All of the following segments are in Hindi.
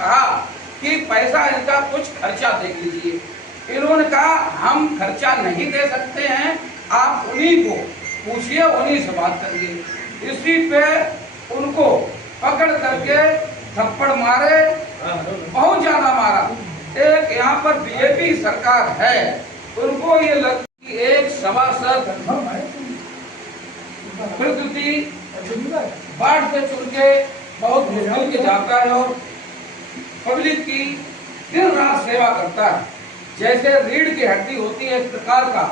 कहा कि पैसा इनका कुछ खर्चा देख लीजिए। इन्होंने कहा हम खर्चा नहीं दे सकते हैं, आप उन्हीं को पूछिए, उन्हीं से बात करिए। इसी पे उनको पकड़ करके थप्पड़ मारे, बहुत ज्यादा मारा। एक यहाँ पर बीजेपी सरकार है, उनको ये लगता कि एक सभासद प्रकृति बाढ़ से चुन के बहुत मुश्किल के जाता है और पब्लिक की दिन रात सेवा करता है। जैसे रीढ़ की हड्डी होती है, इस प्रकार का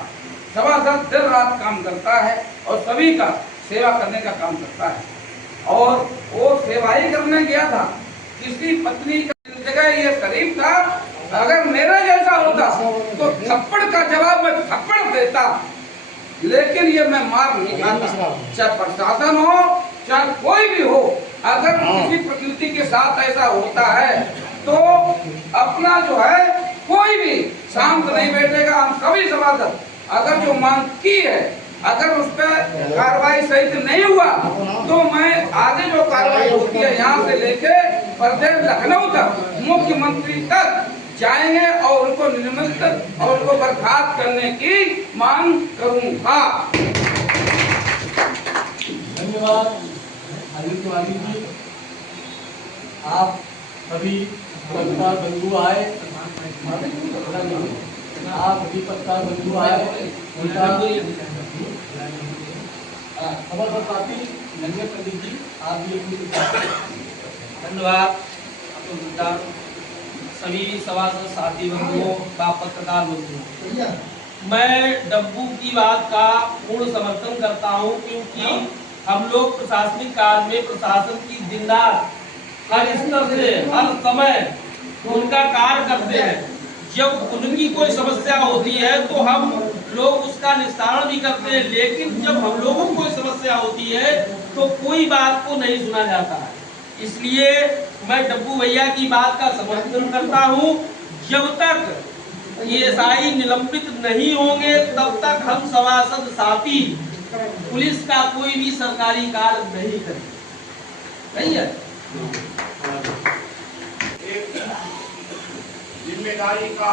सभासद दिन रात काम करता है और सभी का सेवा करने का काम करता है। और वो सेवा ही करने गया था, किसी पत्नी का जगह ये शरीफ था, अगर मेरा जैसा होता तो थप्पड़ का जवाब मैं थप्पड़ देता, लेकिन ये मैं मार नहीं खाता। चाहे प्रशासन हो चाहे कोई भी हो, अगर किसी प्रकृति के साथ ऐसा होता है तो अपना जो है कोई भी शांत नहीं बैठेगा। हम सभी सभासद अगर जो मांग की है, अगर उस पर कार्रवाई सही से नहीं हुआ तो मैं आगे जो कार्रवाई होती है यहाँ से लेके प्रदेश लखनऊ तक मुख्यमंत्री तक जाएंगे और उनको निलंबित और उनको बर्खास्त करने की मांग करूंगा। धन्यवाद आदित्य तिवारी जी। आप सभी पत्रकार बंधु आए, आप सभी पत्रकार बंधु आए, उनका खबर साथी नंगे प्रदीप जी आप भी धन्यवाद। सभी सभासद साथी बंधुओं व पत्रकार बंधुओं, मैं डब्बू की बात का पूर्ण समर्थन करता हूं, क्योंकि हम लोग प्रशासनिक कार्य में प्रशासन की दिन रात हर स्तर से हर समय उनका कार्य करते हैं। जब उनकी कोई समस्या होती है तो हम लोग उसका निस्तारण भी करते हैं, लेकिन जब हम लोगों को कोई समस्या होती है तो कोई बात को नहीं सुना जाता है। इसलिए मैं डब्बू भैया की बात का समर्थन करता हूं। जब तक ये एसआई निलंबित नहीं होंगे तब तक हम सभासद साथी पुलिस का कोई भी सरकारी कार्य नहीं करेंगे। नहीं है जिम्मेदारी का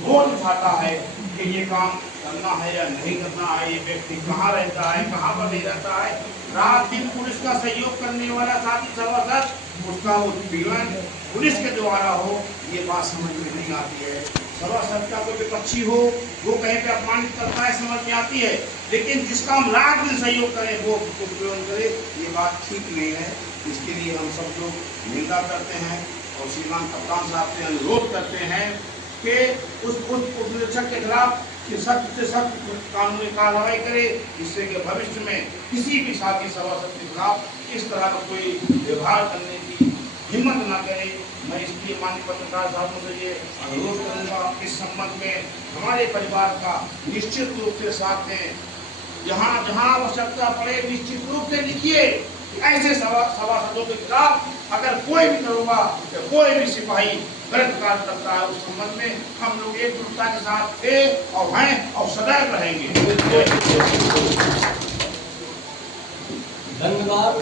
बोझ उठाता है कि ये काम करना है या नहीं करना है, ये व्यक्ति कहाँ रहता है, कहाँ पर नहीं रहता है। रात दिन पुलिस का सहयोग करने वाला साथी सभासद, उसका वो जीवन पुलिस के द्वारा हो, ये बात समझ में नहीं आती है। सभासद का कोई विपक्षी हो, वो कहीं पे अपमानित करता है, समझ में आती है, लेकिन जिसका हम रात दिन सहयोग करें वो उपयोग करे, ये बात ठीक नहीं है। इसके लिए हम सब लोग निंदा करते हैं और श्रीमान कप्तान साहब से अनुरोध करते हैं कि उस उपनिरीक्षक के खिलाफ सख्त से सख्त कानूनी कार्रवाई करे, जिससे कि भविष्य में किसी भी साथी सभासद के खिलाफ इस तरह का कोई व्यवहार करने की हिम्मत न करे। मैं इसलिए माननीय पत्रकार साहबों से ये अनुरोध करूँगा, इस संबंध में हमारे परिवार का निश्चित रूप से साथ दें। जहाँ जहाँ आवश्यकता पड़े निश्चित रूप से लिखिए, ऐसे सभासदों के खिलाफ अगर कोई भी दरोगा या कोई भी सिपाही गलत कार्य करता है, उस संबंध में हम लोग एकजुटता के साथ थे और हैं और सदैव रहेंगे। धन्यवाद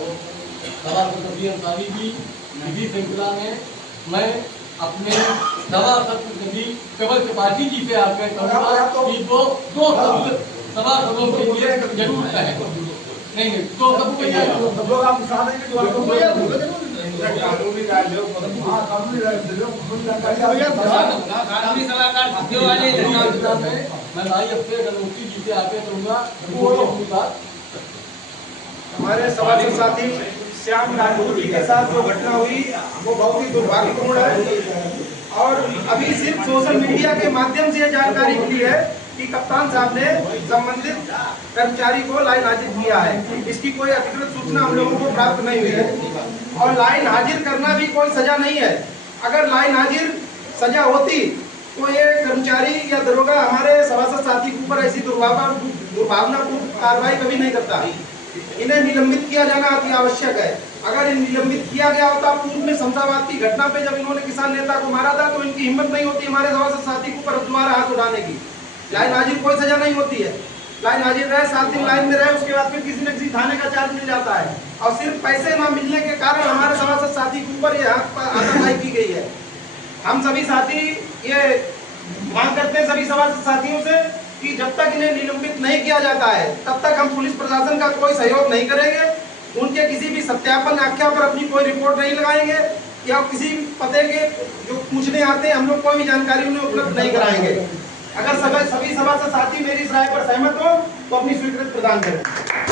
सभासद अंसारी जी। विधि श्रृंखला में मैं अपने सभासद केवल त्रिपाठी जी से आग्रह करूँगा कि दो शब्द सभासदों के लिए जरूर कहें। नहीं दो शब्द कहिए। मैं भाई अपने गणमूर्ति जी से आग्रह करूँगा। हमारे सभासद साथी श्याम राजपूत जी के साथ जो घटना हुई वो बहुत ही दुर्भाग्यपूर्ण है और अभी सिर्फ सोशल मीडिया के माध्यम से जानकारी मिली है कि कप्तान साहब ने संबंधित कर्मचारी को लाइन हाजिर किया है। इसकी कोई अधिकृत सूचना हम लोगों को प्राप्त नहीं हुई है और लाइन हाजिर करना भी कोई सजा नहीं है। अगर लाइन हाजिर सजा होती तो ये कर्मचारी या दरोगा हमारे सभासद साथी के ऊपर ऐसी दुर्भावनापूर्ण कार्रवाई कभी नहीं करता। इन्हें निलंबित किया जाना अति आवश्यक है। अगर इन निलंबित किया गया होता पूर्व में शमशाबाद की घटना पे जब इन्होंने किसान नेता को मारा था तो इनकी हिम्मत नहीं होती हमारे सभासद साथी के ऊपर दोबारा हाथ उठाने की। लाइन हाजिर कोई सजा नहीं होती है। लाइन हाजिर रहे, 7 दिन लाइन में रहे, उसके बाद फिर किसी न किसी थाने का चार्ज मिल जाता है और सिर्फ पैसे ना मिलने के कारण हमारे सभासद साथी के ऊपर ये आतंकवादी की गई है। हम सभी साथी ये मांग करते हैं सभी सभासद साथियों से कि जब तक इन्हें निलंबित नहीं किया जाता है तब तक हम पुलिस प्रशासन का कोई सहयोग नहीं करेंगे, उनके किसी भी सत्यापन आख्या पर अपनी कोई रिपोर्ट नहीं लगाएंगे या किसी पते के जो पूछने आते हैं हम लोग कोई भी जानकारी उन्हें उपलब्ध नहीं कराएंगे। अगर सभी सभासद साथी मेरी इस राय पर सहमत हो तो अपनी स्वीकृति प्रदान करें।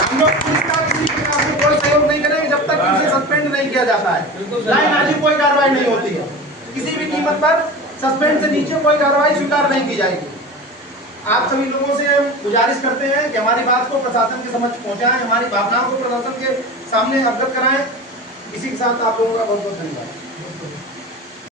हम लोग पुलिस का किसी प्रकार से कोई सहयोग नहीं करेंगे जब तक उसे सस्पेंड नहीं किया जाता है। लाइन हाजिर कोई कार्रवाई नहीं होती है, किसी भी कीमत पर सस्पेंड से नीचे कोई कार्रवाई स्वीकार नहीं की जाएगी। आप सभी लोगों से गुजारिश करते हैं कि हमारी बात को प्रशासन के समक्ष पहुंचाएं, हमारी भावनाओं को प्रशासन के सामने अवगत कराएं। इसी के साथ आप लोगों का बहुत बहुत धन्यवाद।